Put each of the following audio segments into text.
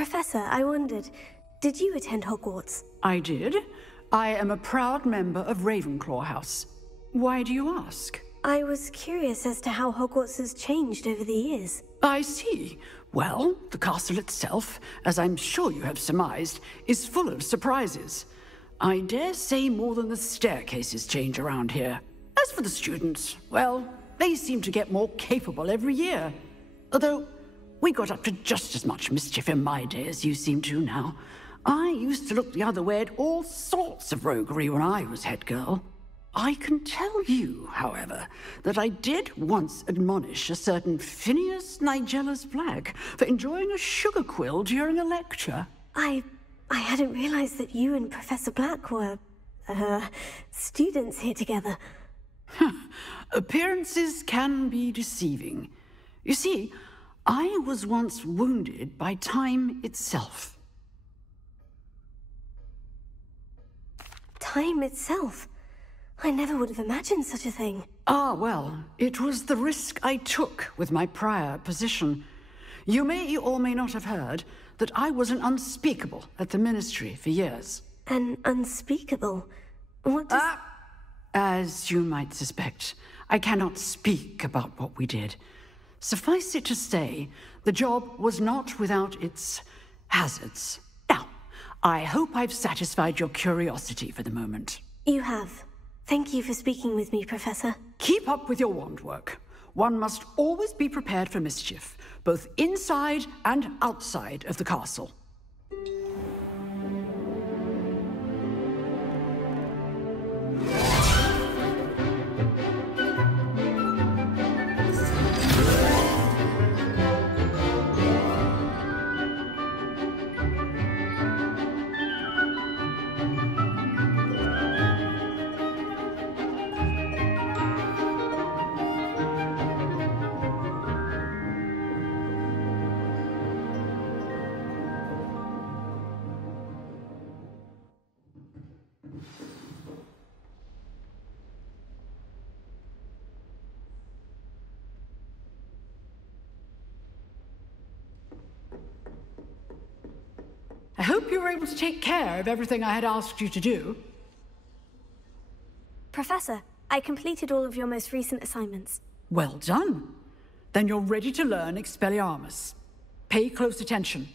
Professor, I wondered, did you attend Hogwarts? I did. I am a proud member of Ravenclaw House. Why do you ask? I was curious as to how Hogwarts has changed over the years. I see. Well, the castle itself, as I'm sure you have surmised, is full of surprises. I dare say more than the staircases change around here. As for the students, well, they seem to get more capable every year. Although, we got up to just as much mischief in my day as you seem to now. I used to look the other way at all sorts of roguery when I was head girl. I can tell you, however, that I did once admonish a certain Phineas Nigella's Black for enjoying a sugar quill during a lecture. I hadn't realized that you and Professor Black were, students here together. Appearances can be deceiving. You see, I was once wounded by time itself. Time itself? I never would have imagined such a thing. Ah, well, it was the risk I took with my prior position. You may or may not have heard that I was an unspeakable at the Ministry for years. An unspeakable? What does... As you might suspect, I cannot speak about what we did. Suffice it to say, the job was not without its hazards. Now, I hope I've satisfied your curiosity for the moment. You have. Thank you for speaking with me, Professor. Keep up with your wand work. One must always be prepared for mischief, both inside and outside of the castle. I hope you were able to take care of everything I had asked you to do. Professor, I completed all of your most recent assignments. Well done. Then you're ready to learn Expelliarmus. Pay close attention.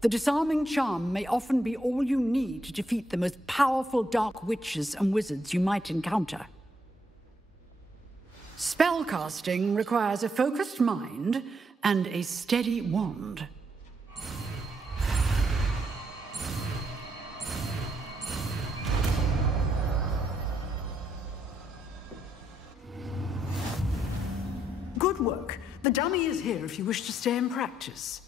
The disarming charm may often be all you need to defeat the most powerful dark witches and wizards you might encounter. Spellcasting requires a focused mind and a steady wand. Good work. The dummy is here if you wish to stay and practice.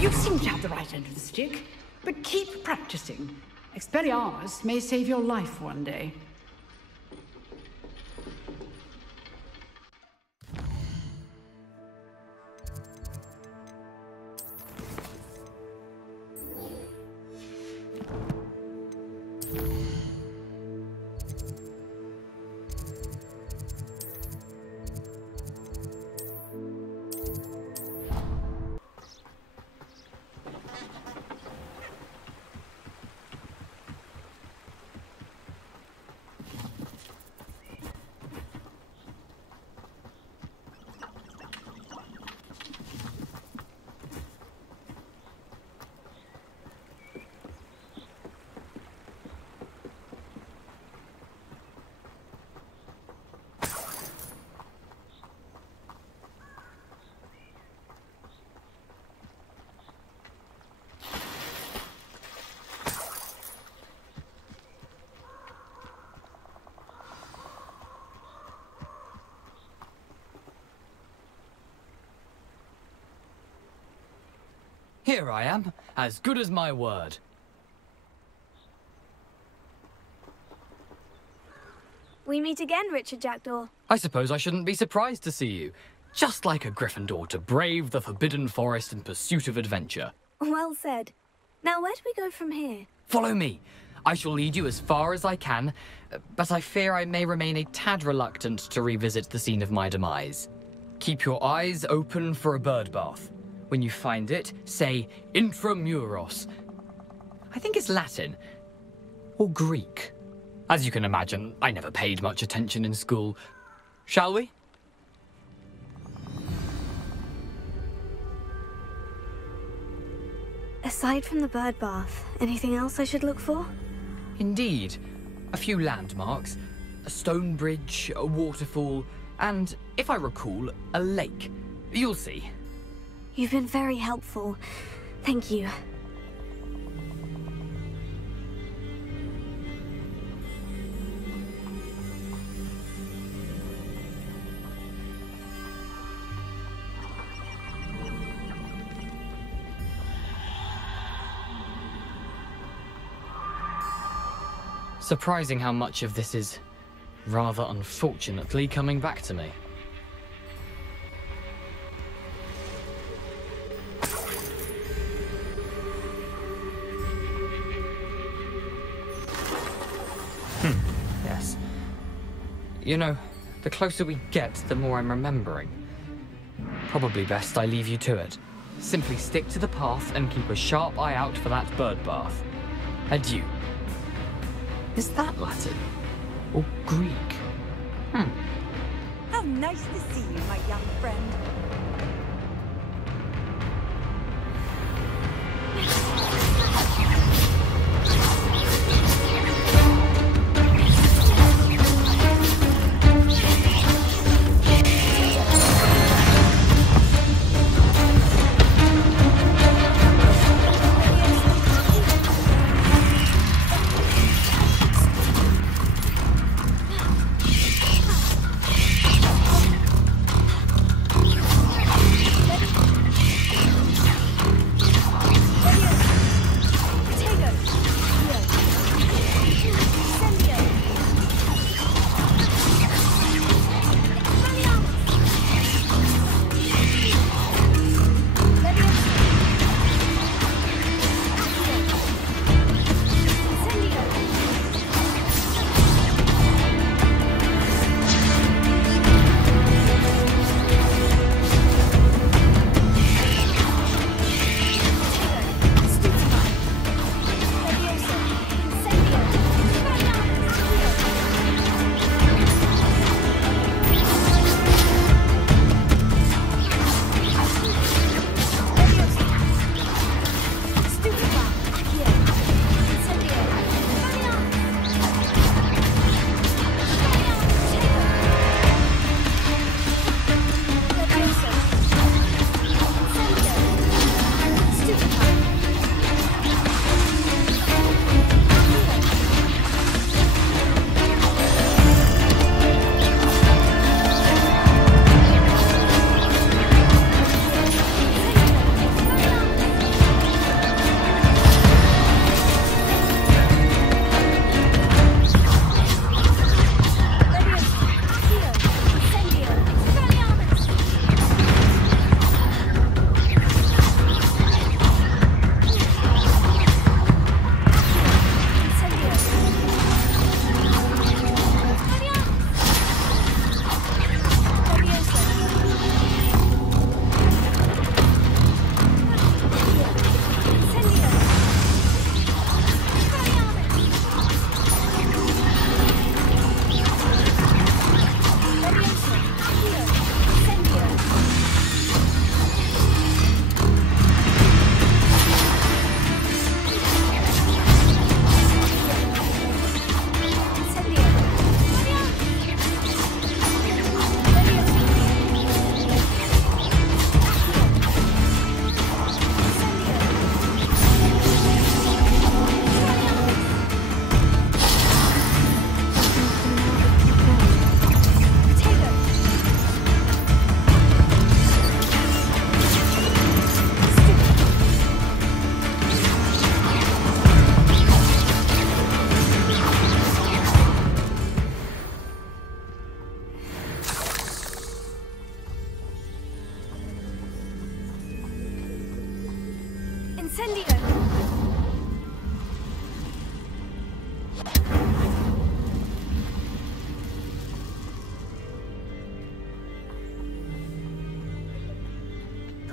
You seem to have the right end of the stick, but keep practicing. Expelliarmus may save your life one day. Here I am, as good as my word. We meet again, Richard Jackdaw. I suppose I shouldn't be surprised to see you. Just like a Gryffindor to brave the Forbidden Forest in pursuit of adventure. Well said. Now, where do we go from here? Follow me. I shall lead you as far as I can, but I fear I may remain a tad reluctant to revisit the scene of my demise. Keep your eyes open for a bird bath. When you find it, say intramuros. I think it's Latin. Or Greek. As you can imagine, I never paid much attention in school. Shall we? Aside from the bird bath, anything else I should look for? Indeed. A few landmarks. A stone bridge, a waterfall, and, if I recall, a lake. You'll see. You've been very helpful. Thank you. Surprising how much of this is, rather unfortunately, coming back to me. Yes. You know, the closer we get, the more I'm remembering. Probably best I leave you to it. Simply stick to the path and keep a sharp eye out for that bird bath. Adieu. Is that Latin? Or Greek? How nice to see you, my young friend.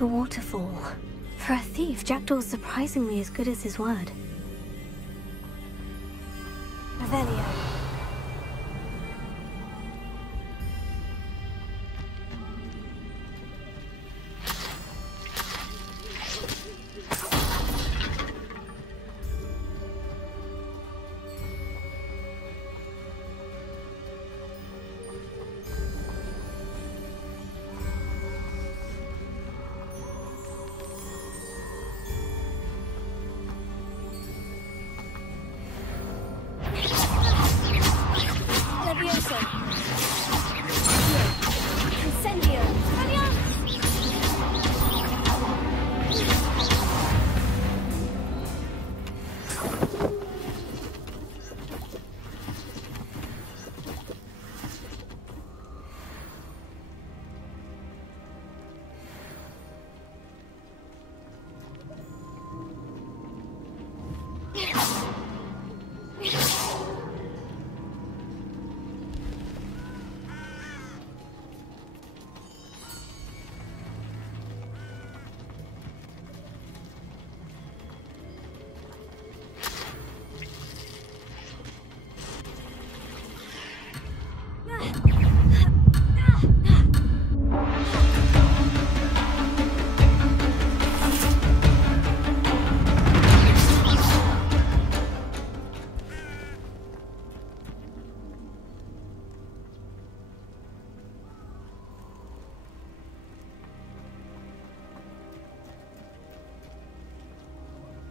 The waterfall. For a thief, Jackdaw's surprisingly as good as his word. Revelio.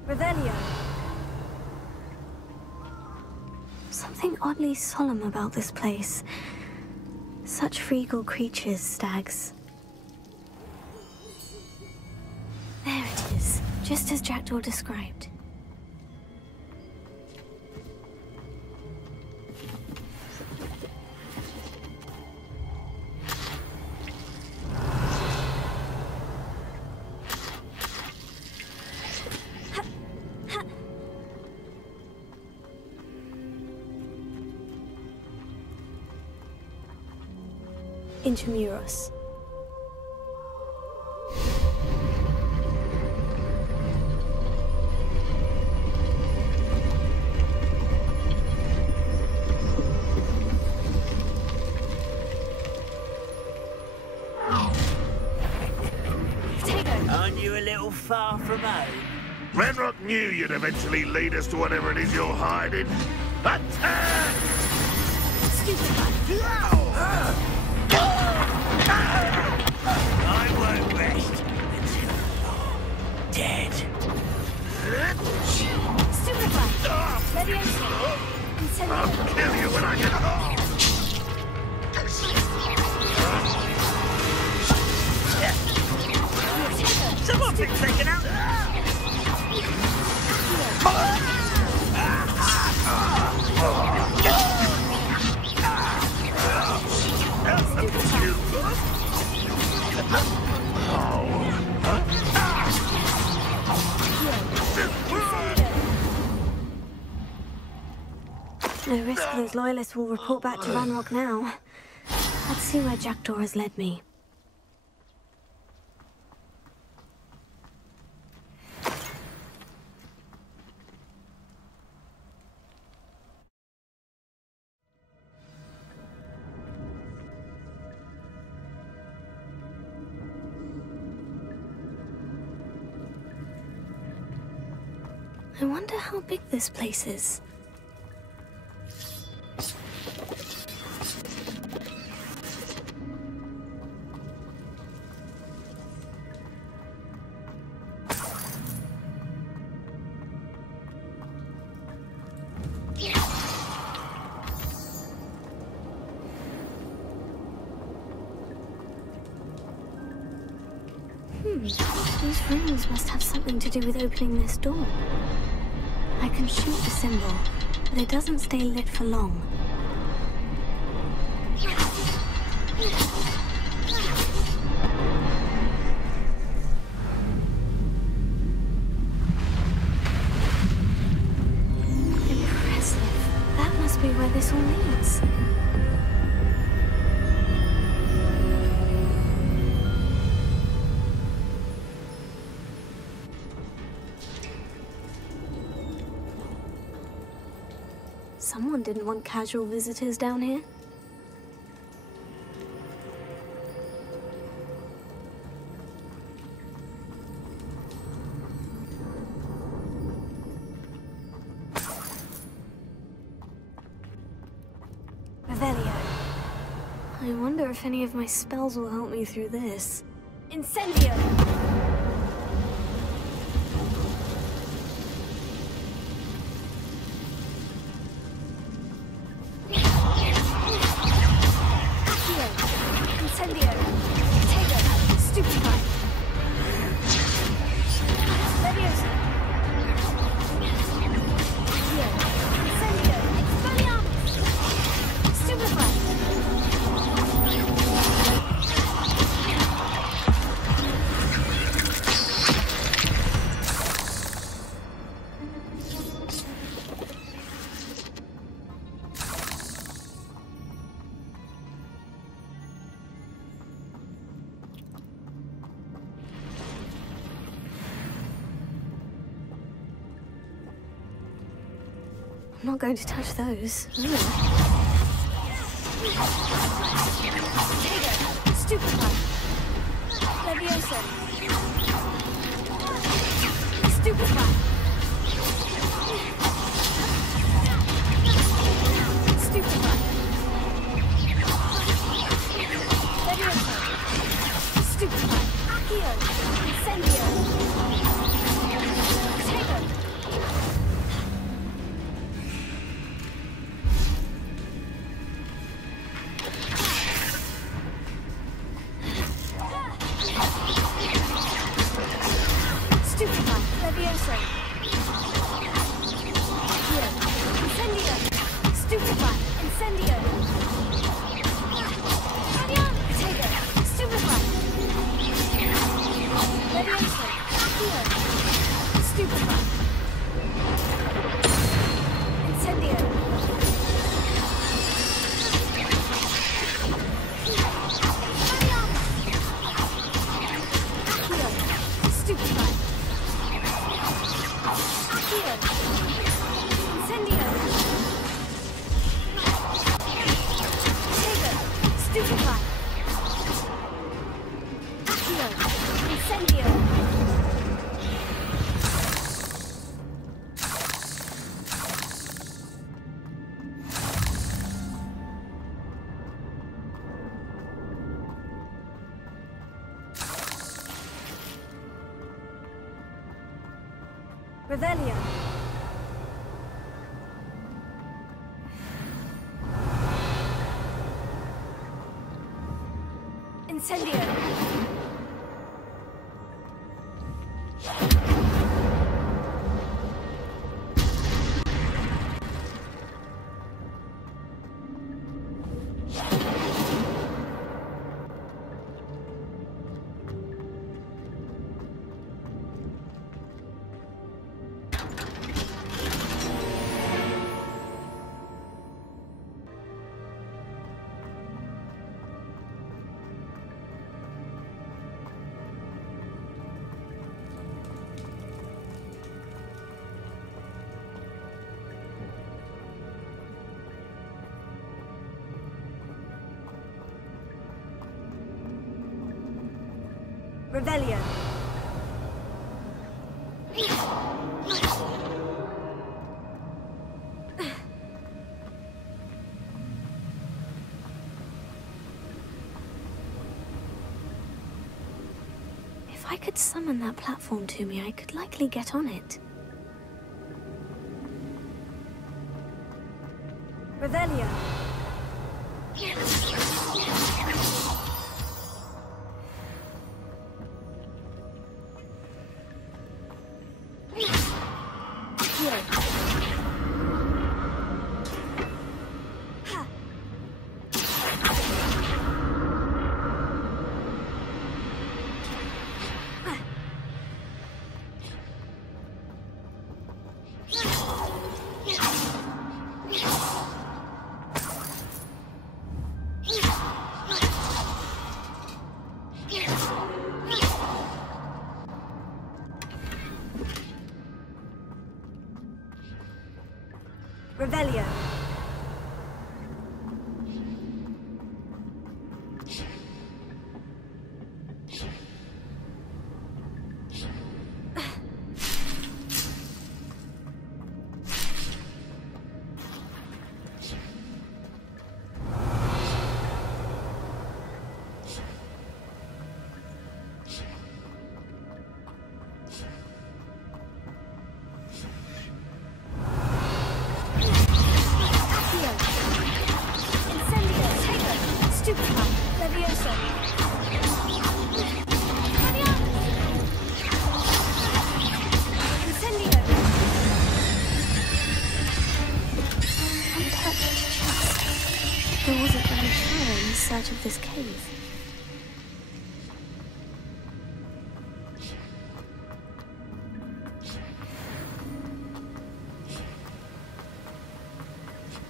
Revelio. Something oddly solemn about this place. Such regal creatures, stags. There it is, just as Jackdaw described. Intramuros. Aren't you a little far from home? Renrock knew you'd eventually lead us to whatever it is you're hiding. Attack! Stupid man! I won't rest until you're dead. Stupefy! Leviosa! Incendio! I'll kill you when I get home! Someone's been taken out! No risk those loyalists will report back to Ranrock now. Let's see where Jackdaw has led me. I wonder how big this place is. These rooms must have something to do with opening this door. I can shoot the symbol, but it doesn't stay lit for long. Impressive. That must be where this all leads. Someone didn't want casual visitors down here. I wonder if any of my spells will help me through this. Incendio! Incendio! Potato! Stupefy! Leviosa! Incendio! Expelliarmus! Stupefy! I'm not going to touch those. Potato! Stupefy! Leviosa! Stupefy! Stupefy! Leviosa! Stupefy! Accio! Incendio! Potato! Revelio. Incendio. Revelio. If I could summon that platform to me, I could likely get on it. Revelio. There wasn't very thorough in search of this cave.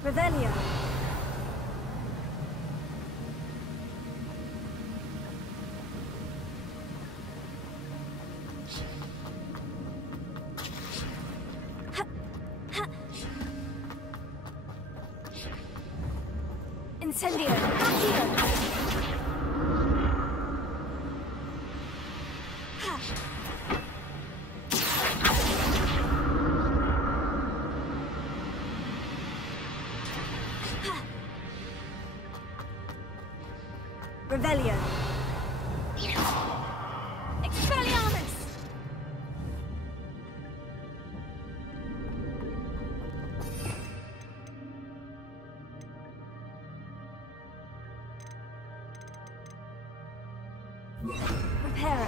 Revelio. Incendio. Accio. Revelio. Expelliarmus. Reparo.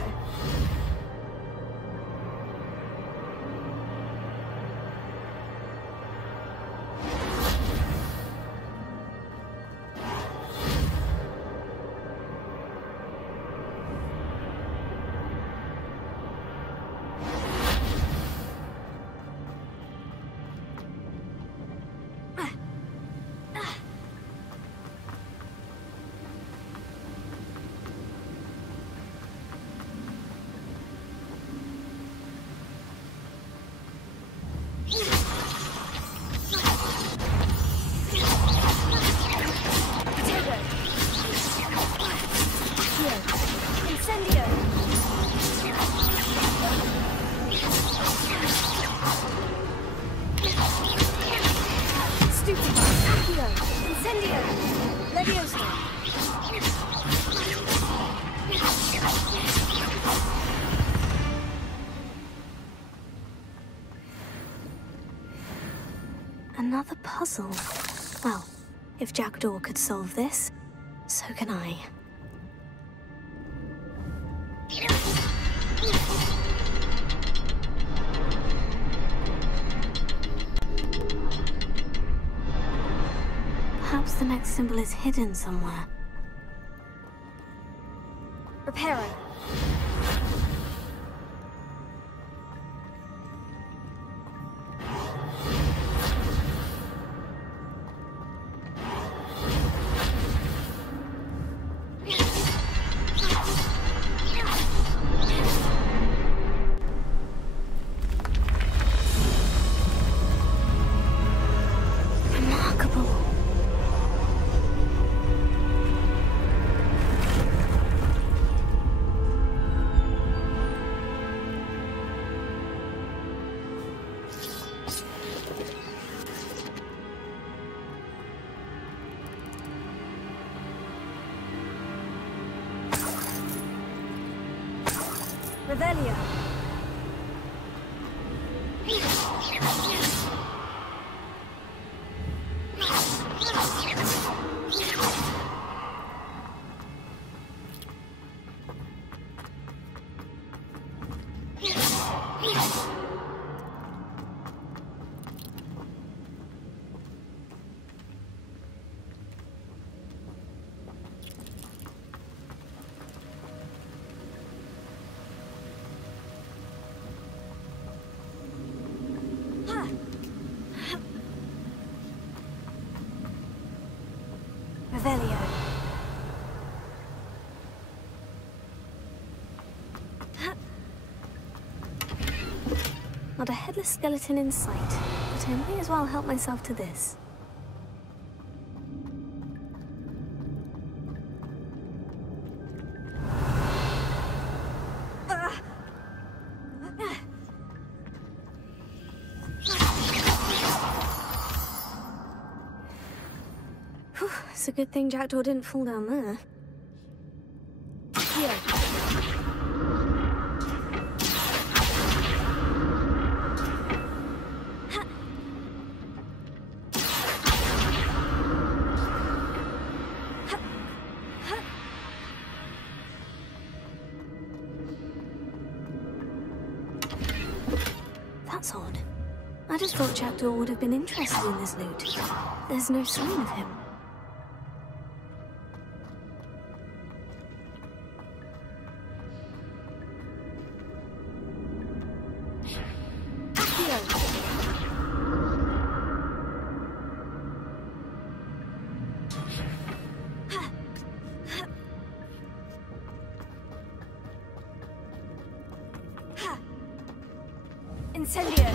Another puzzle. Well, if Jackdaw could solve this, so can I. Perhaps the next symbol is hidden somewhere. Reparo. Revelio. Revelio. Not a headless skeleton in sight, but I may as well help myself to this. It's a good thing Jackdaw didn't fall down there. Here. That's odd. I just thought Jackdaw would have been interested in this loot. There's no sign of him. Incendio!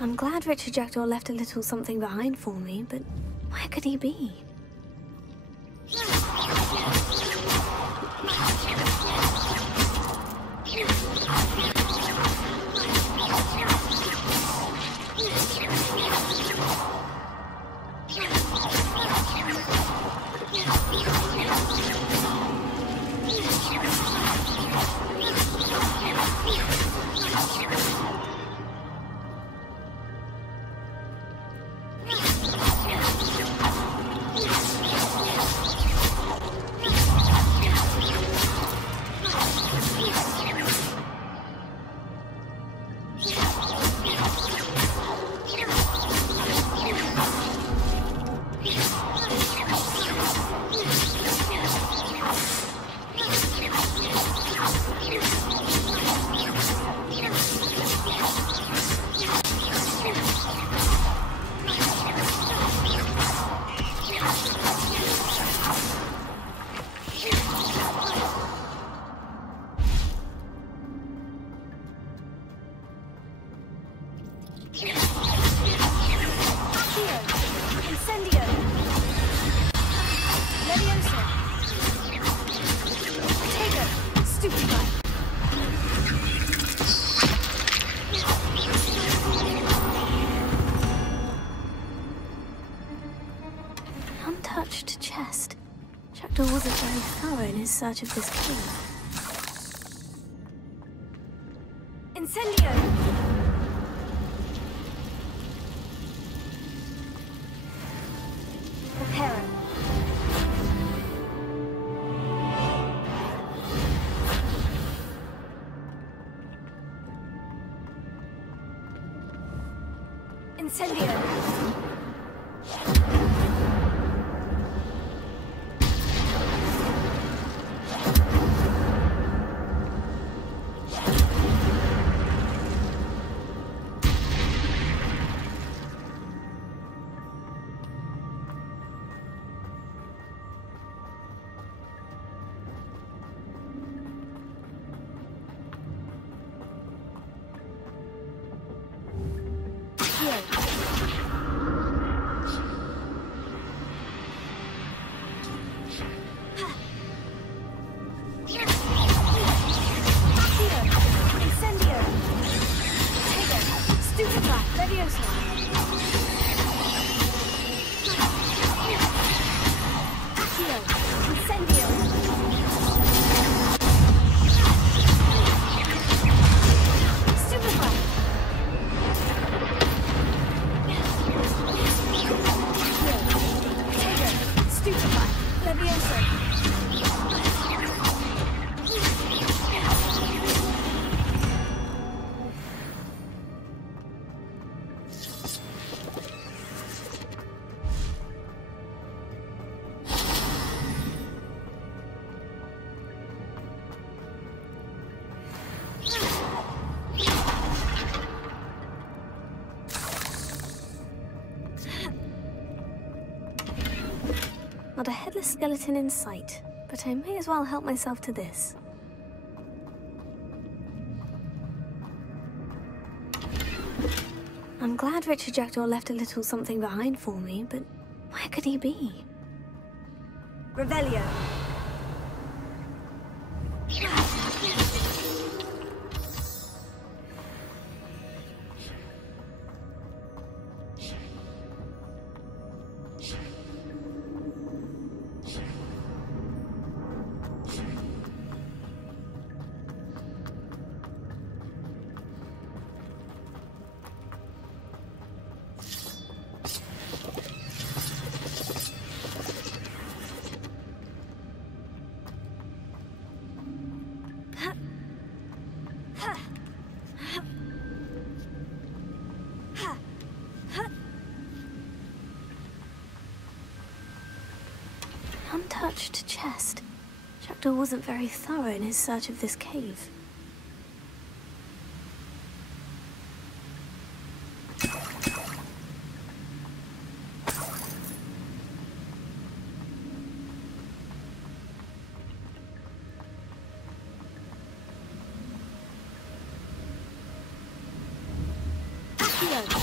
I'm glad Richard Jackdaw left a little something behind for me, but where could he be? Untouched chest. Jackdaw wasn't very thorough in his search of this cave. Incendio! Reparo. Incendio! Not a headless skeleton in sight, but I may as well help myself to this. I'm glad Richard Jackdaw left a little something behind for me, but where could he be? Revelio. Untouched chest. Jackdaw wasn't very thorough in his search of this cave. Accio.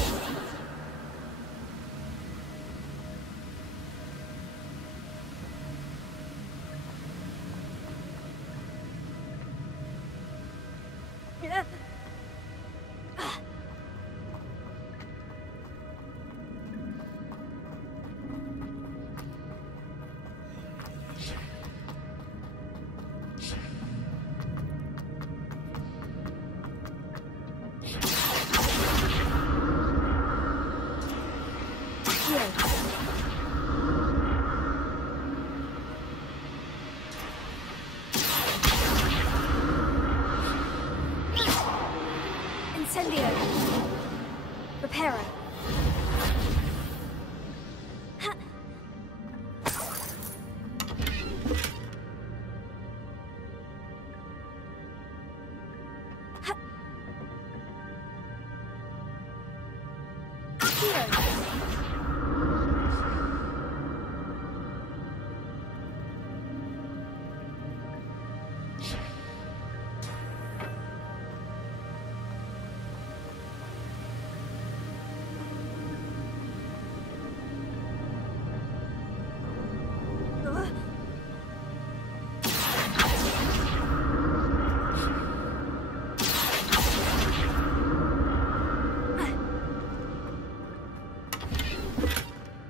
Incendio. Reparo.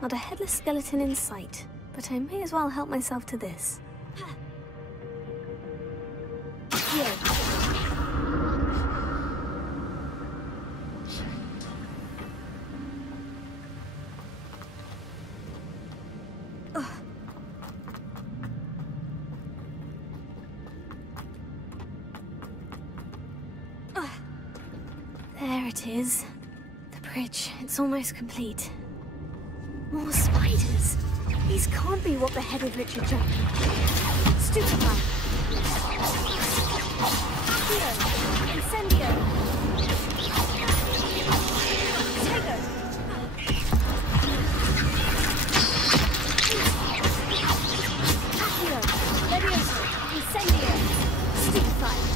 Not a headless skeleton in sight, but I may as well help myself to this. Here. There it is. The bridge, it's almost complete. More spiders! These can't be what beheaded Richard Jackson. Stupefy! Accio! Incendio! Tego! Accio! Levioso! Incendio! Stupefy!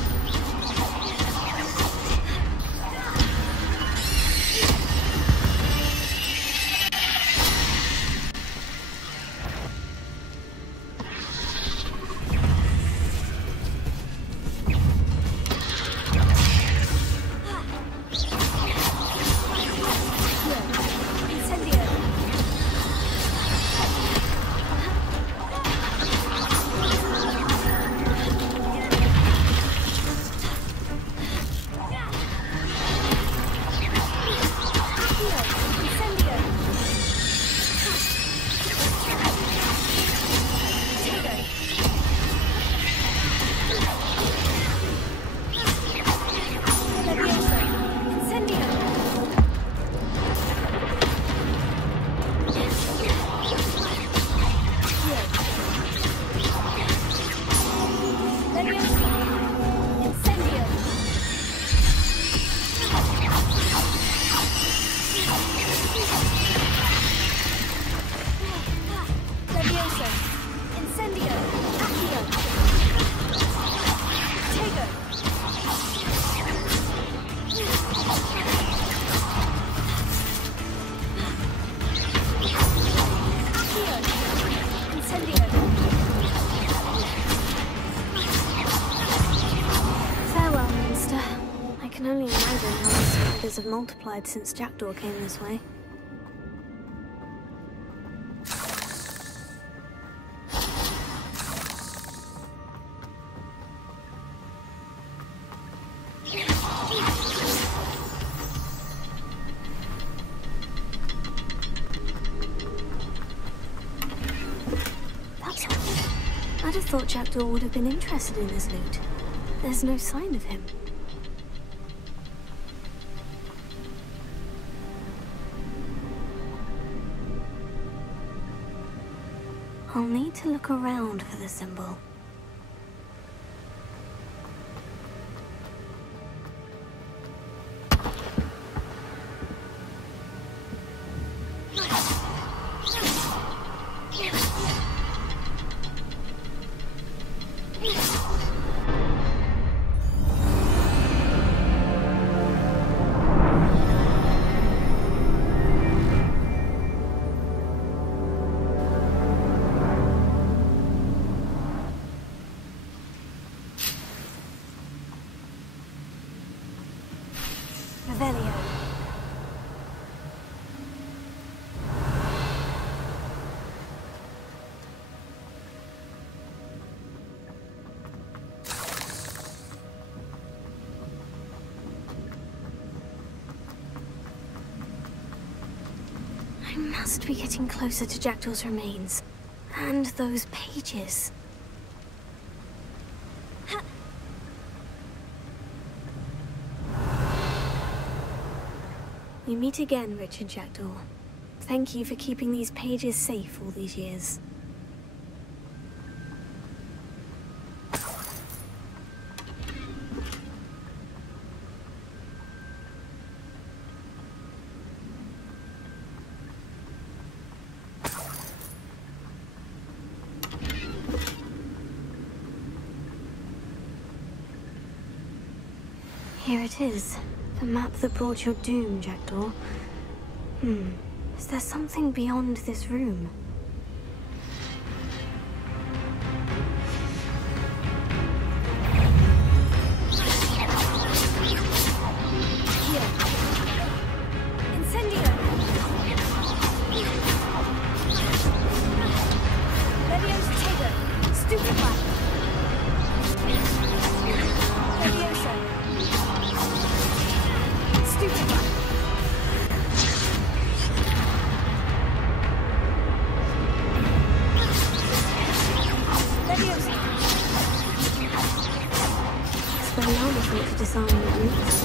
Have multiplied since Jackdaw came this way. That's odd. I'd have thought Jackdaw would have been interested in this loot. There's no sign of him. I'll need to look around for the symbol. I must be getting closer to Jackdaw's remains. And those pages. We meet again, Richard Jackdaw. Thank you for keeping these pages safe all these years. Here it is. The map that brought your doom, Jackdaw. Is there something beyond this room? Here. Incendio! Leviosa Tater! Stupefy! Leviosa! Stupefy! Leviosa! Expelliarmus ought to disarm the roots.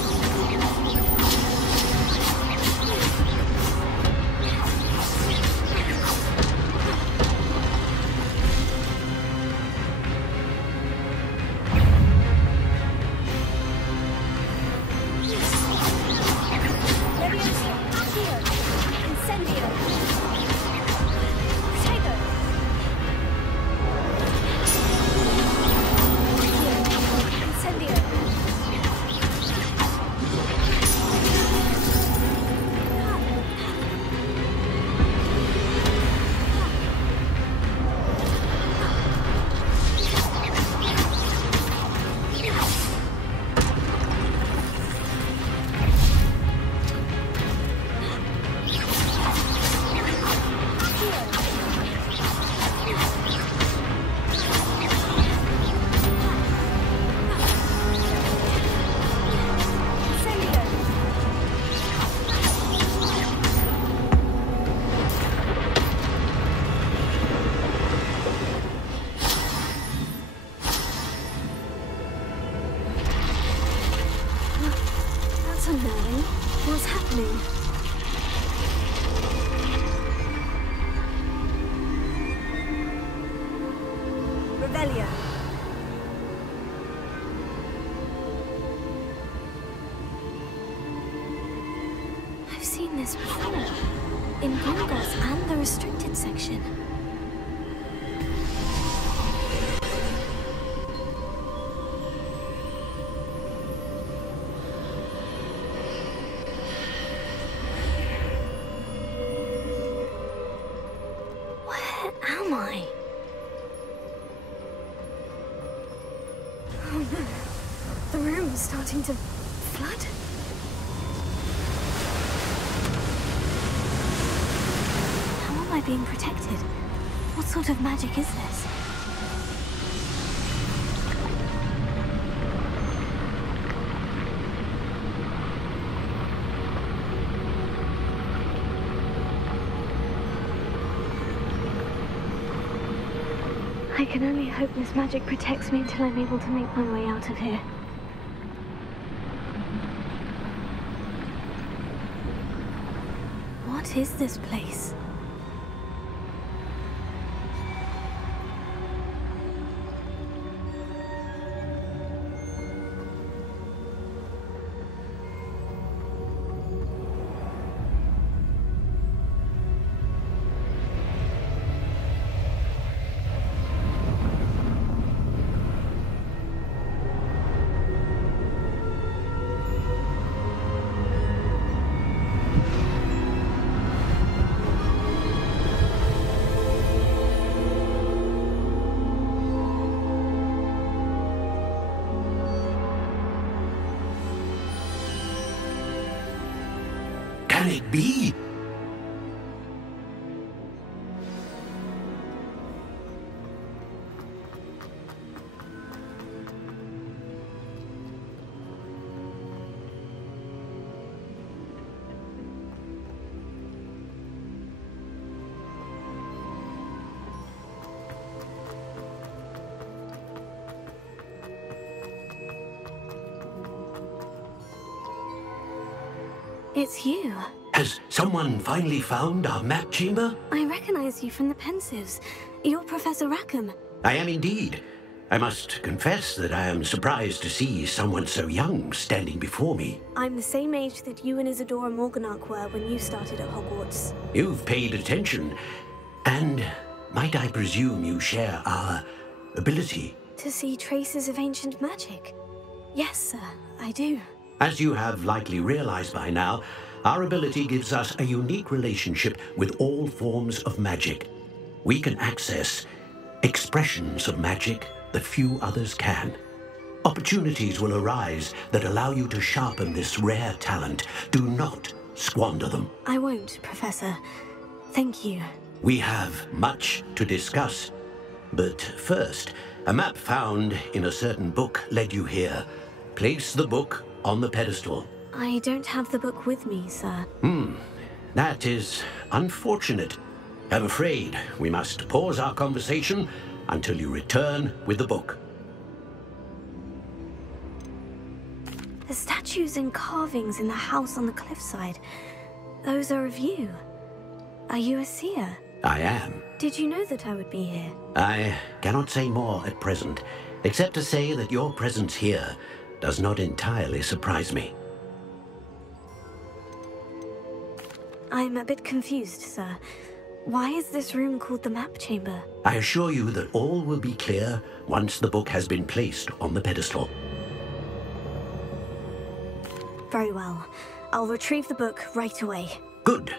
What's happening? Revelio. I've seen this before. In Hogwarts and the restricted section. Starting to flood? How am I being protected? What sort of magic is this? I can only hope this magic protects me until I'm able to make my way out of here. What is this place? Can it be? It's you. Has someone finally found our map chamber? I recognize you from the Pensives. You're Professor Rackham. I am indeed. I must confess that I am surprised to see someone so young standing before me. I'm the same age that you and Isadora Morganach were when you started at Hogwarts. You've paid attention, and might I presume you share our ability? To see traces of ancient magic? Yes, sir, I do. As you have likely realized by now, our ability gives us a unique relationship with all forms of magic. We can access expressions of magic that few others can. Opportunities will arise that allow you to sharpen this rare talent. Do not squander them. I won't, Professor. Thank you. We have much to discuss. But first, a map found in a certain book led you here. Place the book on the pedestal. I don't have the book with me, sir. That is unfortunate. I'm afraid we must pause our conversation until you return with the book. The statues and carvings in the house on the cliffside, those are of you. Are you a seer? I am. Did you know that I would be here? I cannot say more at present, except to say that your presence here does not entirely surprise me. I'm a bit confused, sir. Why is this room called the map chamber? I assure you that all will be clear once the book has been placed on the pedestal. Very well. I'll retrieve the book right away. Good.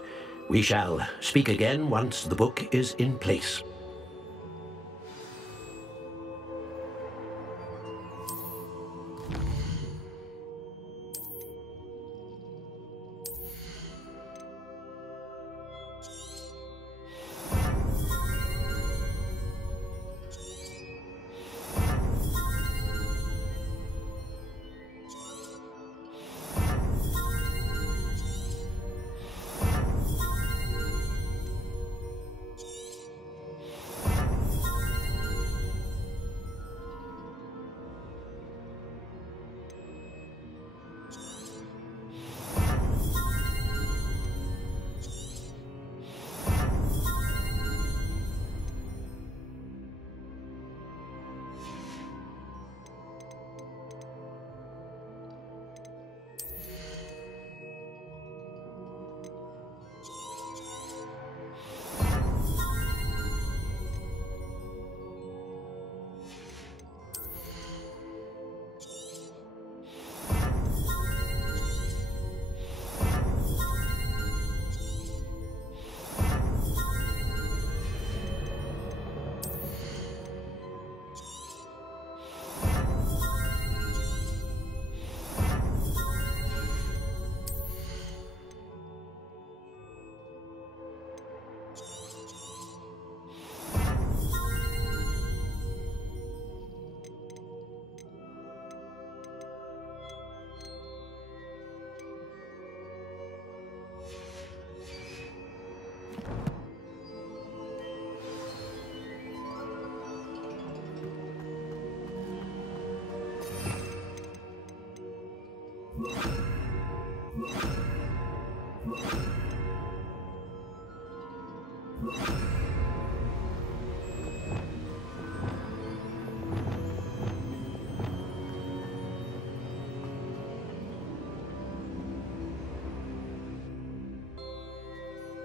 We shall speak again once the book is in place.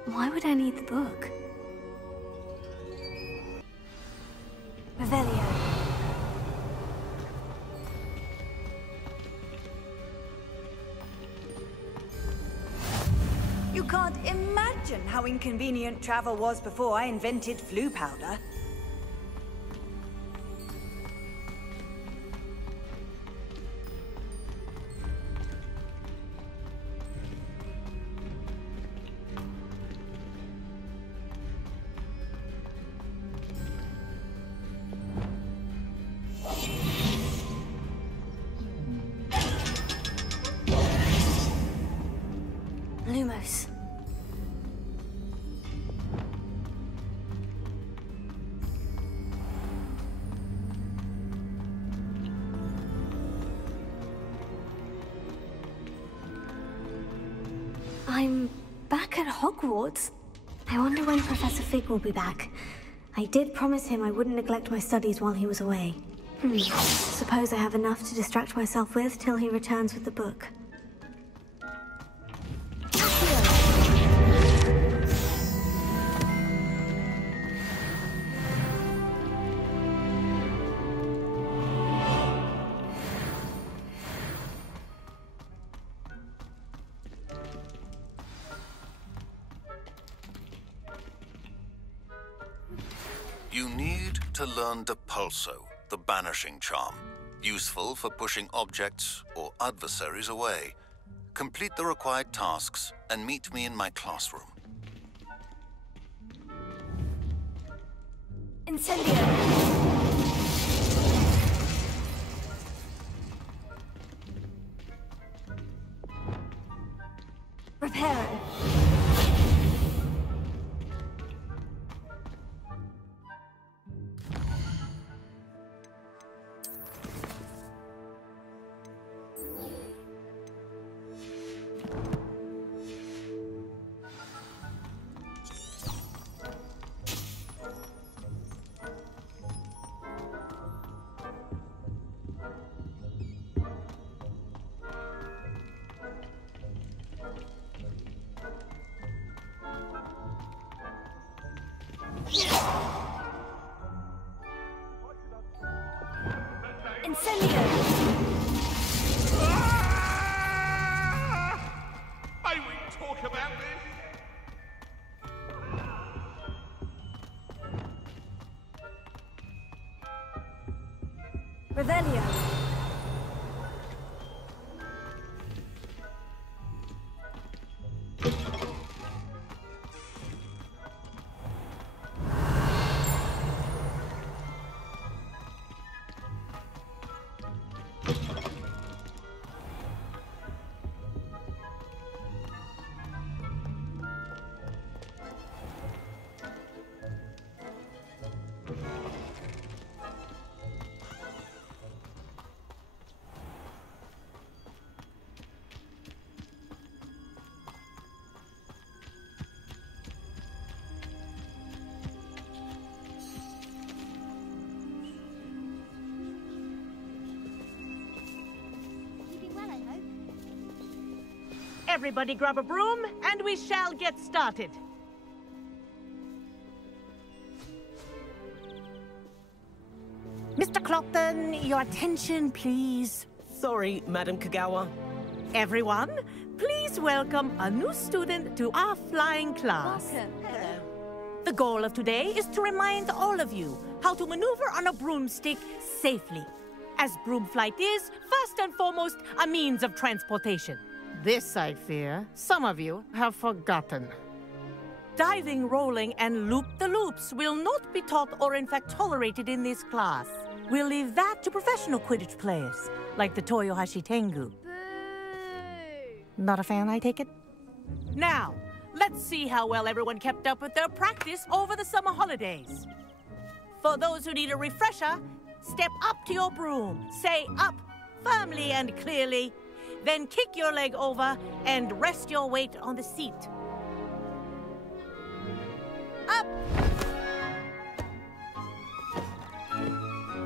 Why would I need the book? Revelio. You can't imagine how inconvenient travel was before I invented flu powder. back at Hogwarts? I wonder when Professor Fig will be back. I did promise him I wouldn't neglect my studies while he was away. Suppose I have enough to distract myself with till he returns with the book. You need to learn Depulso, the banishing charm, useful for pushing objects or adversaries away. Complete the required tasks and meet me in my classroom. Incendio. Reparo. Incendio. May we talk about this? Revelio. Everybody grab a broom, and we shall get started. Mr. Clockton, your attention, please. Sorry, Madam Kagawa. Everyone, please welcome a new student to our flying class. Welcome. Hello. The goal of today is to remind all of you how to maneuver on a broomstick safely, as broom flight is, first and foremost, a means of transportation. This, I fear, some of you have forgotten. Diving, rolling, and loop-the-loops will not be taught or in fact tolerated in this class. We'll leave that to professional Quidditch players, like the Toyohashi Tengu. Boo! Not a fan, I take it? Now, let's see how well everyone kept up with their practice over the summer holidays. For those who need a refresher, step up to your broom, say up firmly and clearly, then kick your leg over and rest your weight on the seat. Up!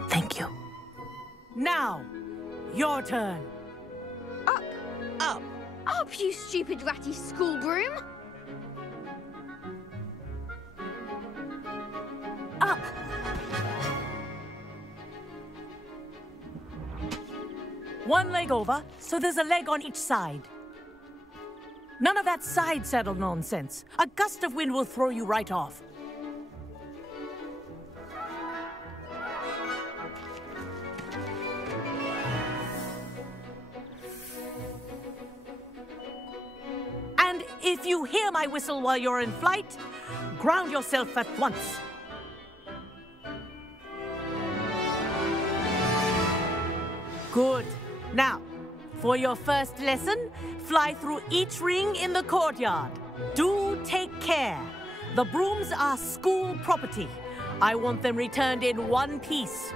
Thank you. Now, your turn. Up! Up! Up, you stupid ratty school broom! Up! One leg over, so there's a leg on each side. None of that side saddle nonsense. A gust of wind will throw you right off. And if you hear my whistle while you're in flight, ground yourself at once. Good. Now, for your first lesson, fly through each ring in the courtyard. Do take care. The brooms are school property. I want them returned in one piece.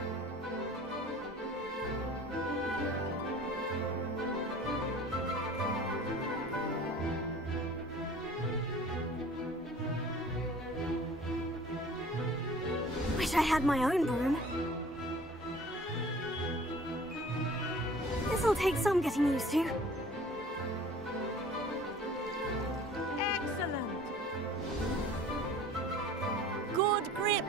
Wish I had my own broom. This'll take some getting used to. Excellent. Good grip.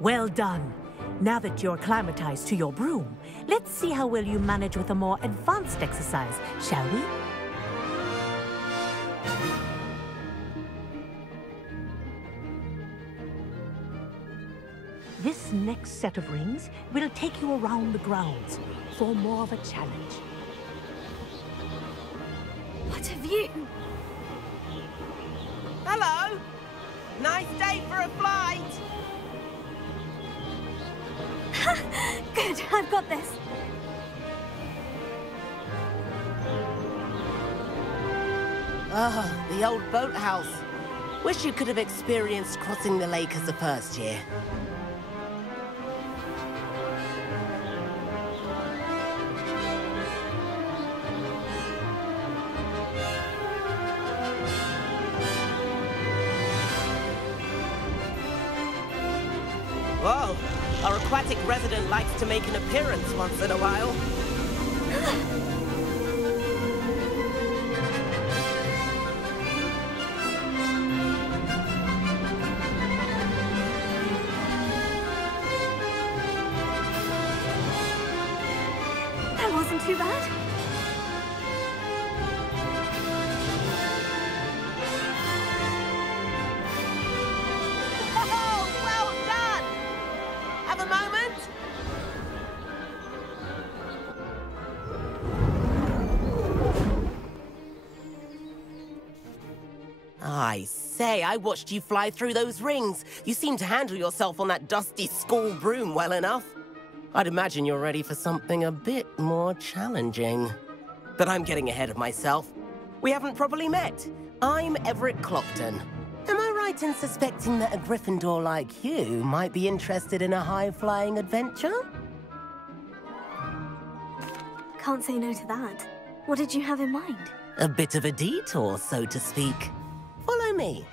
Well done. Now that you're acclimatized to your broom, let's see how well you manage with a more advanced exercise, shall we? This next set of rings will take you around the grounds for more of a challenge. What a view! Hello! Nice day for a flight! Good, I've got this. Ah, the old boathouse. Wish you could have experienced crossing the lake as a first year. Whoa, our aquatic resident likes to make an appearance once in a while. That wasn't too bad. Oh, well done! Have a moment? I say, I watched you fly through those rings. You seem to handle yourself on that dusty school broom well enough. I'd imagine you're ready for something a bit more challenging. But I'm getting ahead of myself. We haven't properly met. I'm Everett Clopton. Am I right in suspecting that a Gryffindor like you might be interested in a high-flying adventure? Can't say no to that. What did you have in mind? A bit of a detour, so to speak. Follow me.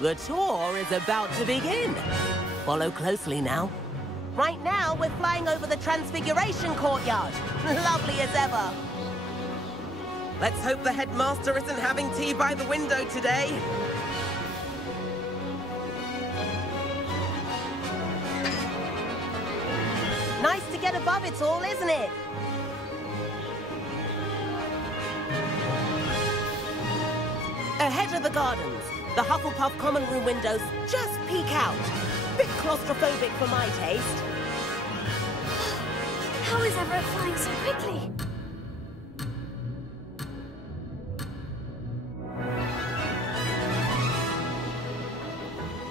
The tour is about to begin. Follow closely now. Right now, we're flying over the Transfiguration Courtyard. Lovely as ever. Let's hope the headmaster isn't having tea by the window today. Nice to get above it all, isn't it? Ahead of the gardens, the Hufflepuff common room windows just peek out. Bit claustrophobic for my taste. How is Everett flying so quickly?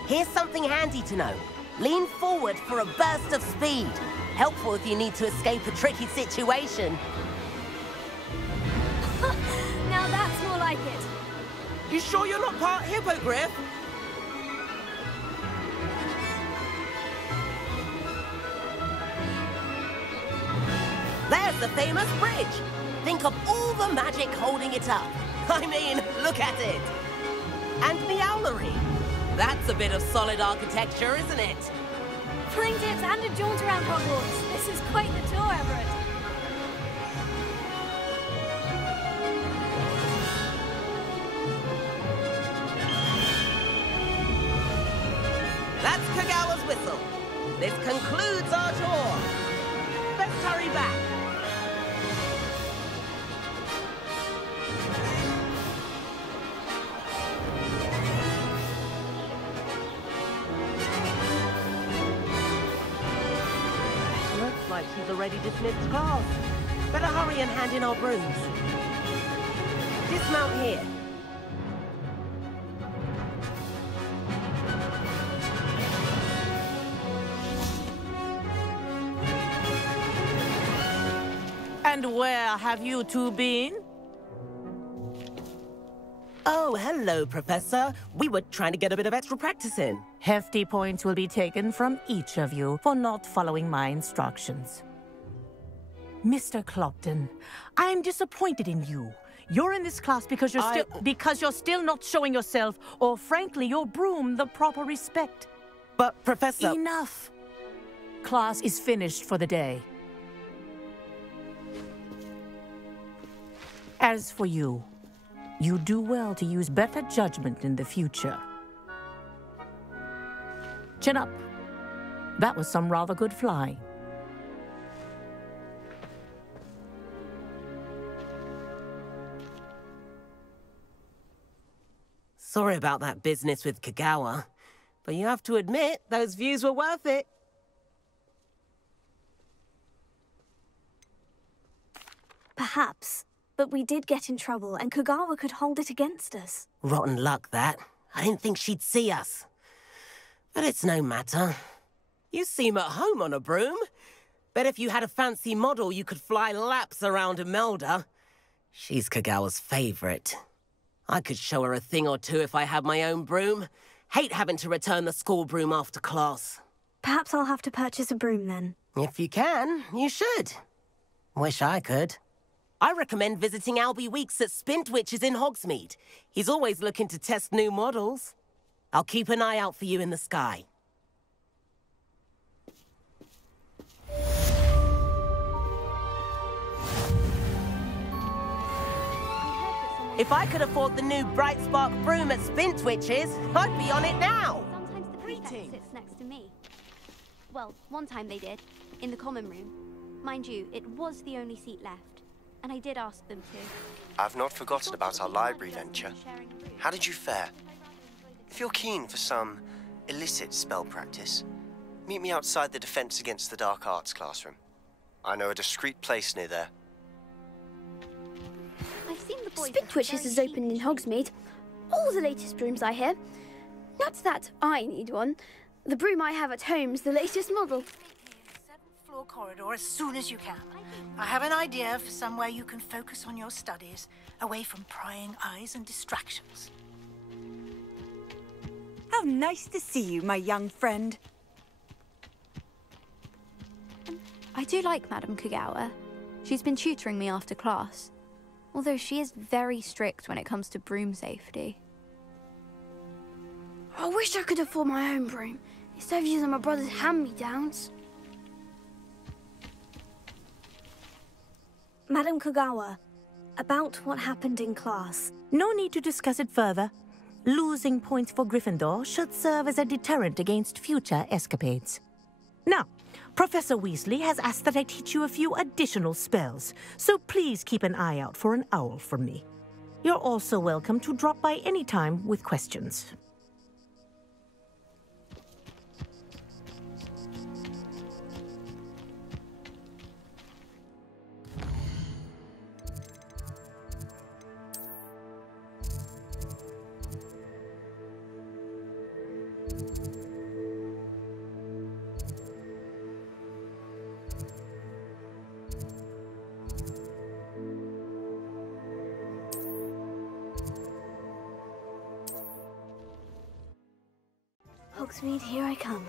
Here's something handy to know. Lean forward for a burst of speed. Helpful if you need to escape a tricky situation. Now that's more like it. You sure you're not part hippogriff? There's the famous bridge. Think of all the magic holding it up. I mean, look at it. And the owlery. That's a bit of solid architecture, isn't it? Flying tips and a jaunt around Hogwarts. This is quite the tour, Everett. That's Kagawa's whistle. This concludes our tour. Let's hurry back. Looks like she's already dismissed class. Better hurry and hand in our brooms. Dismount here. And where have you two been? Oh, hello, Professor. We were trying to get a bit of extra practice in. Hefty points will be taken from each of you for not following my instructions. Mr. Clopton, I'm disappointed in you. You're in this class because you're still not showing yourself, or frankly, your broom the proper respect. But, Professor... Enough! Class is finished for the day. As for you, you do well to use better judgment in the future. Chin up. That was some rather good flying. Sorry about that business with Kagawa, but you have to admit, those views were worth it. Perhaps, but we did get in trouble, and Kagawa could hold it against us. Rotten luck, that. I didn't think she'd see us. But it's no matter. You seem at home on a broom. Bet if you had a fancy model, you could fly laps around Imelda. She's Kagawa's favorite. I could show her a thing or two if I had my own broom. Hate having to return the school broom after class. Perhaps I'll have to purchase a broom then. If you can, you should. Wish I could. I recommend visiting Albie Weeks at Spintwitches in Hogsmeade. He's always looking to test new models. I'll keep an eye out for you in the sky. If I could afford the new Bright Spark broom at Spintwitches, I'd be on it now. Sometimes the prefect sits next to me. Well, one time they did, in the common room. Mind you, it was the only seat left, and I did ask them to. I've not forgotten about our library venture. How did you fare? If you're keen for some illicit spell practice, meet me outside the Defense Against the Dark Arts classroom. I know a discreet place near there. Spintwitches is opened in Hogsmeade. All the latest brooms, I hear. Not that I need one. The broom I have at home's the latest model. Seventh floor corridor as soon as you can. I have an idea for somewhere you can focus on your studies, away from prying eyes and distractions. How nice to see you, my young friend. I do like Madame Kagawa. She's been tutoring me after class. Although she is very strict when it comes to broom safety. I wish I could afford my own broom, instead of using my brother's hand-me-downs. Madame Kagawa, about what happened in class. No need to discuss it further. Losing points for Gryffindor should serve as a deterrent against future escapades. Now, Professor Weasley has asked that I teach you a few additional spells, so please keep an eye out for an owl from me. You're also welcome to drop by any time with questions. Hogsmeade, here I come.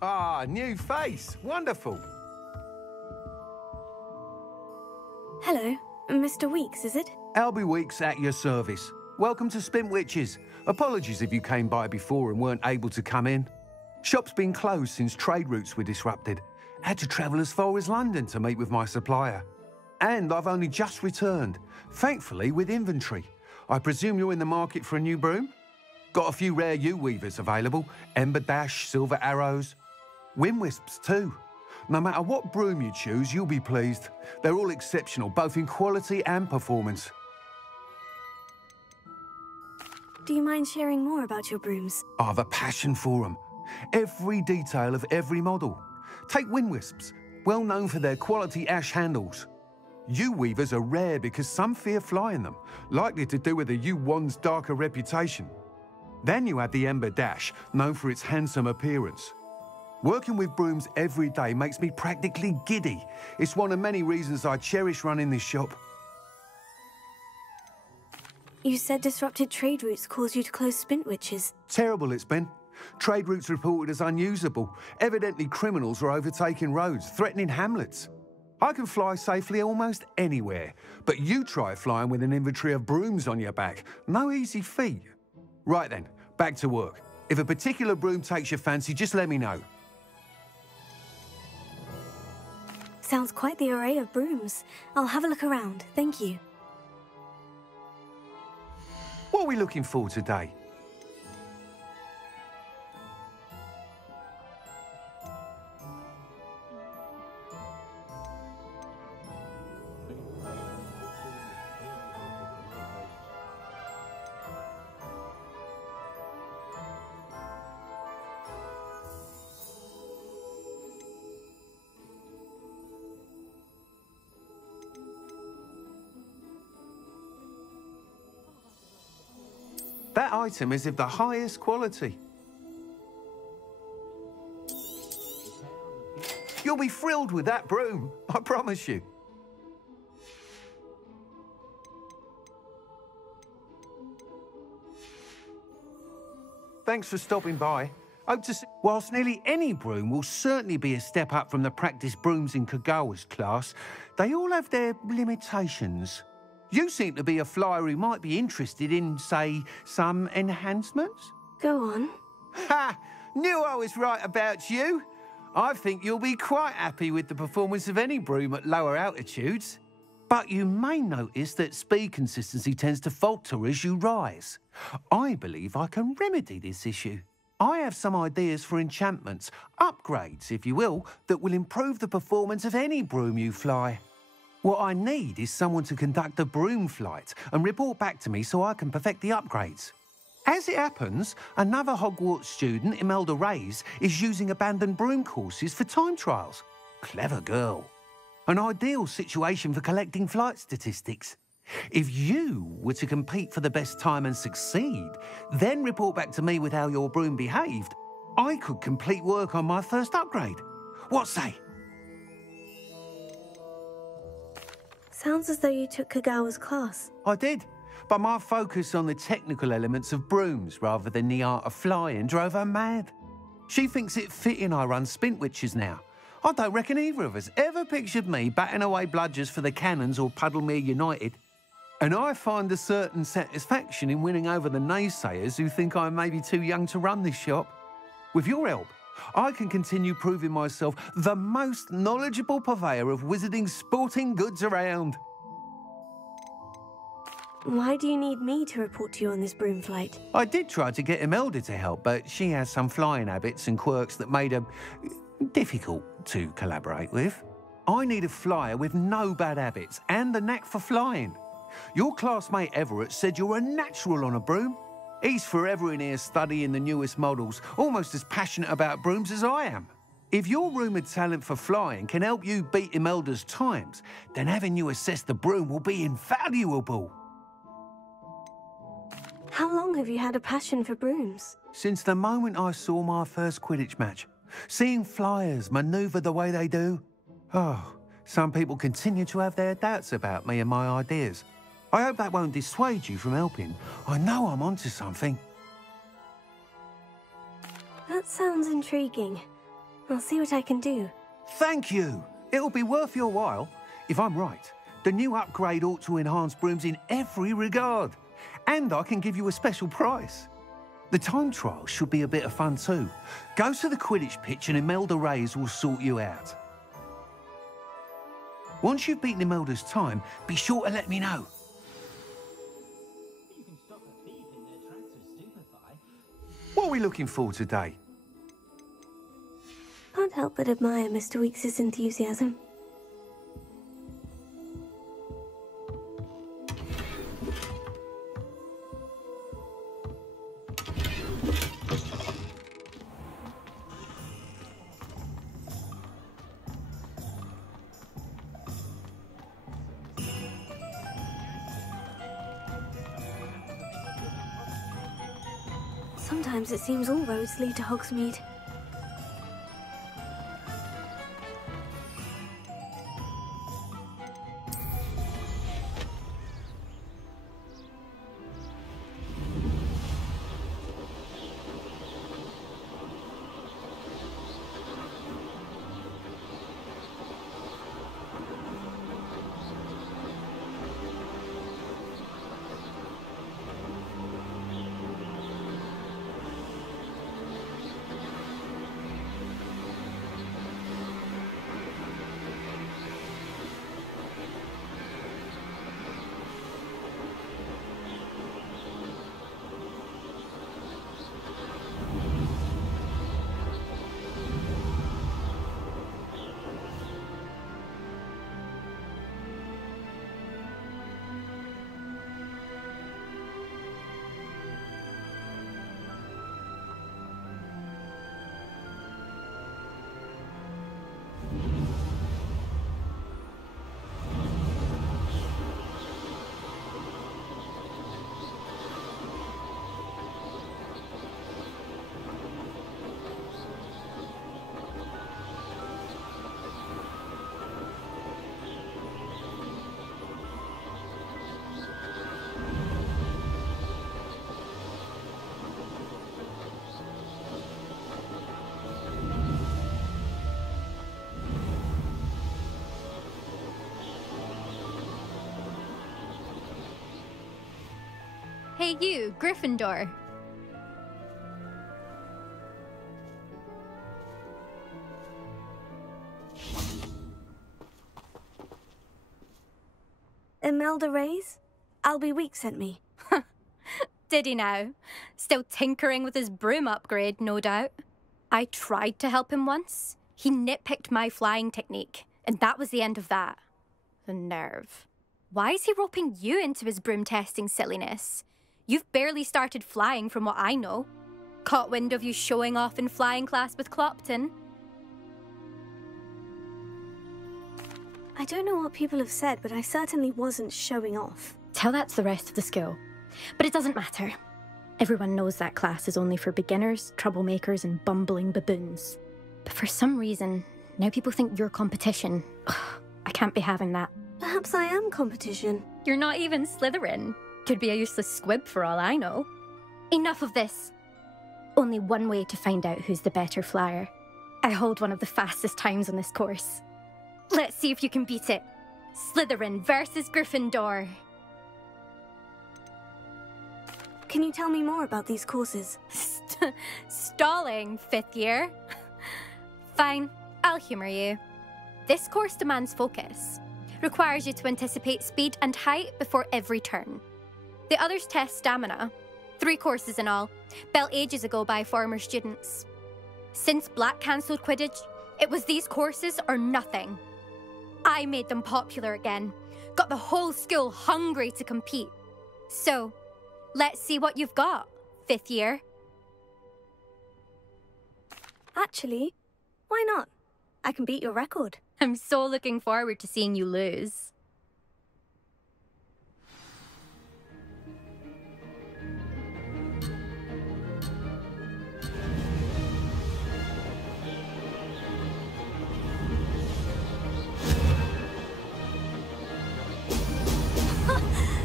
Ah, new face. Wonderful. Hello, Mr. Weeks, is it? Albie Weeks at your service. Welcome to Spintwitches. Apologies if you came by before and weren't able to come in. Shop's been closed since trade routes were disrupted. Had to travel as far as London to meet with my supplier. And I've only just returned, thankfully with inventory. I presume you're in the market for a new broom? Got a few rare U-weavers available. Ember Dash, Silver Arrows. Wind Wisps too. No matter what broom you choose, you'll be pleased. They're all exceptional, both in quality and performance. Do you mind sharing more about your brooms? I have a passion for them. Every detail of every model. Take Wind Wisps, well known for their quality ash handles. U-weavers are rare because some fear flying them, likely to do with the U-wand's darker reputation. Then you have the Ember Dash, known for its handsome appearance. Working with brooms every day makes me practically giddy. It's one of many reasons I cherish running this shop. You said disrupted trade routes caused you to close Spintwitches. Terrible it's been. Trade routes reported as unusable. Evidently criminals were overtaking roads, threatening hamlets. I can fly safely almost anywhere, but you try flying with an inventory of brooms on your back. No easy feat. Right then, back to work. If a particular broom takes your fancy, just let me know. Sounds quite the array of brooms. I'll have a look around, thank you. What are we looking for today? That item is of the highest quality. You'll be thrilled with that broom, I promise you. Thanks for stopping by. Hope to see. Whilst nearly any broom will certainly be a step up from the practice brooms in Kagawa's class, they all have their limitations. You seem to be a flyer who might be interested in, say, some enhancements? Go on. Ha! Knew I was right about you. I think you'll be quite happy with the performance of any broom at lower altitudes. But you may notice that speed consistency tends to falter as you rise. I believe I can remedy this issue. I have some ideas for enchantments, upgrades, if you will, that will improve the performance of any broom you fly. What I need is someone to conduct a broom flight and report back to me so I can perfect the upgrades. As it happens, another Hogwarts student, Imelda Reyes, is using abandoned broom courses for time trials. Clever girl. An ideal situation for collecting flight statistics. If you were to compete for the best time and succeed, then report back to me with how your broom behaved, I could complete work on my first upgrade. What say? Sounds as though you took Kagawa's class. I did, but my focus on the technical elements of brooms rather than the art of flying drove her mad. She thinks it fitting I run Spintwitches now. I don't reckon either of us ever pictured me batting away bludgers for the Cannons or Puddlemere United. And I find a certain satisfaction in winning over the naysayers who think I may be too young to run this shop. With your help, I can continue proving myself the most knowledgeable purveyor of wizarding sporting goods around. Why do you need me to report to you on this broom flight? I did try to get Imelda to help, but she has some flying habits and quirks that made her difficult to collaborate with. I need a flyer with no bad habits and the knack for flying. Your classmate Everett said you're a natural on a broom. He's forever in here studying the newest models, almost as passionate about brooms as I am. If your rumoured talent for flying can help you beat Imelda's times, then having you assess the broom will be invaluable. How long have you had a passion for brooms? Since the moment I saw my first Quidditch match. Seeing flyers manoeuvre the way they do. Oh, some people continue to have their doubts about me and my ideas. I hope that won't dissuade you from helping. I know I'm onto something. That sounds intriguing. I'll see what I can do. Thank you. It'll be worth your while. If I'm right, the new upgrade ought to enhance brooms in every regard. And I can give you a special price. The time trial should be a bit of fun too. Go to the Quidditch pitch and Imelda Reyes will sort you out. Once you've beaten Imelda's time, be sure to let me know. What are we looking for today? Can't help but admire Mr. Weekes' enthusiasm. Sometimes it seems all roads lead to Hogsmeade. Hey you, Gryffindor. Imelda Reyes? Albie Week sent me. Did he now? Still tinkering with his broom upgrade, no doubt. I tried to help him once. He nitpicked my flying technique, and that was the end of that. The nerve. Why is he roping you into his broom testing silliness? You've barely started flying from what I know. Caught wind of you showing off in flying class with Clopton. I don't know what people have said, but I certainly wasn't showing off. Tell that to the rest of the school. But it doesn't matter. Everyone knows that class is only for beginners, troublemakers, and bumbling baboons. But for some reason, now people think you're competition. Ugh, I can't be having that. Perhaps I am competition. You're not even Slytherin. Could be a useless squib for all I know. Enough of this. Only one way to find out who's the better flyer. I hold one of the fastest times on this course. Let's see if you can beat it. Slytherin versus Gryffindor. Can you tell me more about these courses? Stalling, 5th year? Fine, I'll humour you. This course demands focus. Requires you to anticipate speed and height before every turn. The others test stamina. 3 courses in all, built ages ago by former students. Since Black cancelled Quidditch, it was these courses or nothing. I made them popular again. Got the whole school hungry to compete. So, let's see what you've got, 5th year. Actually, why not? I can beat your record. I'm so looking forward to seeing you lose.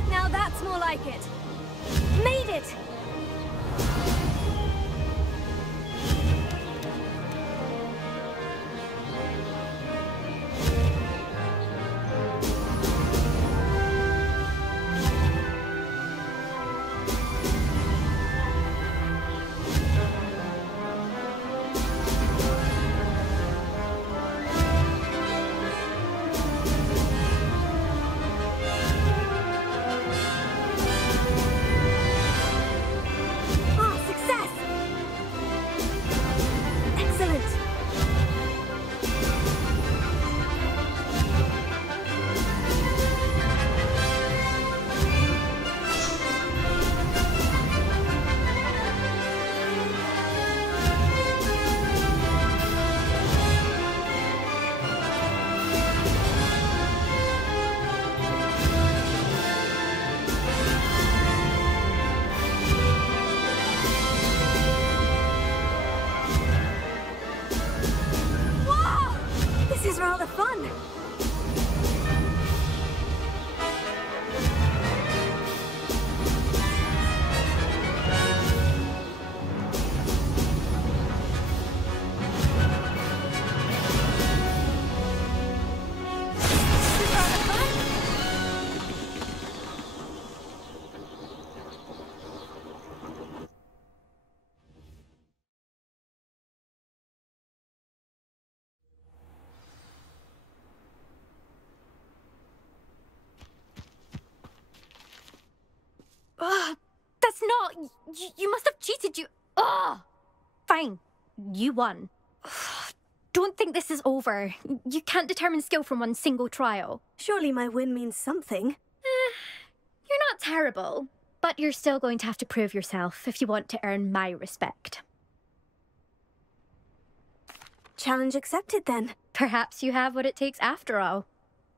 Now that's more like it. Made it! That's not... You must have cheated, you... Ugh! Fine. You won. Don't think this is over. You can't determine skill from one single trial. Surely my win means something. You're not terrible, but you're still going to have to prove yourself if you want to earn my respect. Challenge accepted, then. Perhaps you have what it takes after all.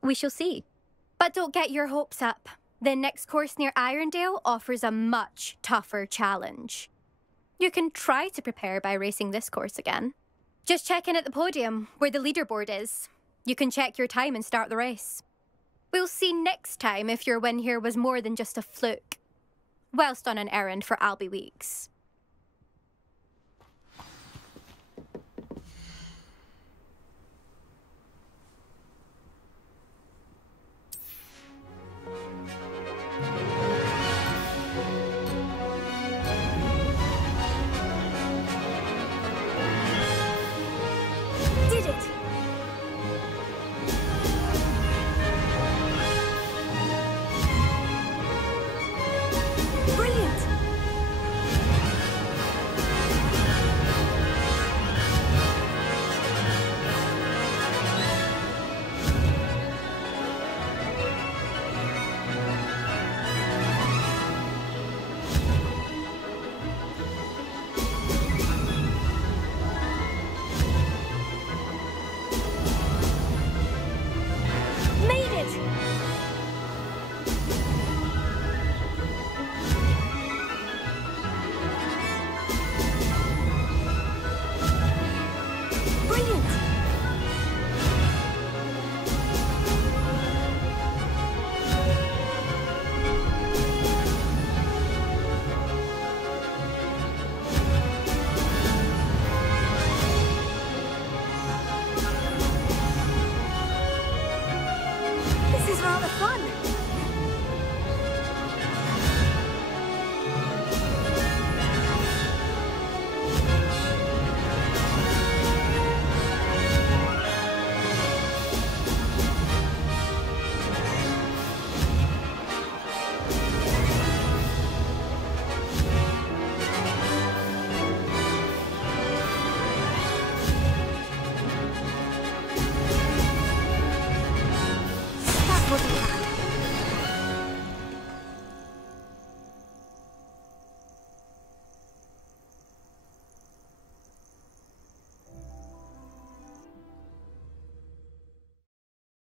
We shall see. But don't get your hopes up. The next course near Irondale offers a much tougher challenge. You can try to prepare by racing this course again. Just check in at the podium, where the leaderboard is. You can check your time and start the race. We'll see next time if your win here was more than just a fluke. Whilst on an errand for Albie Weeks. Brilliant!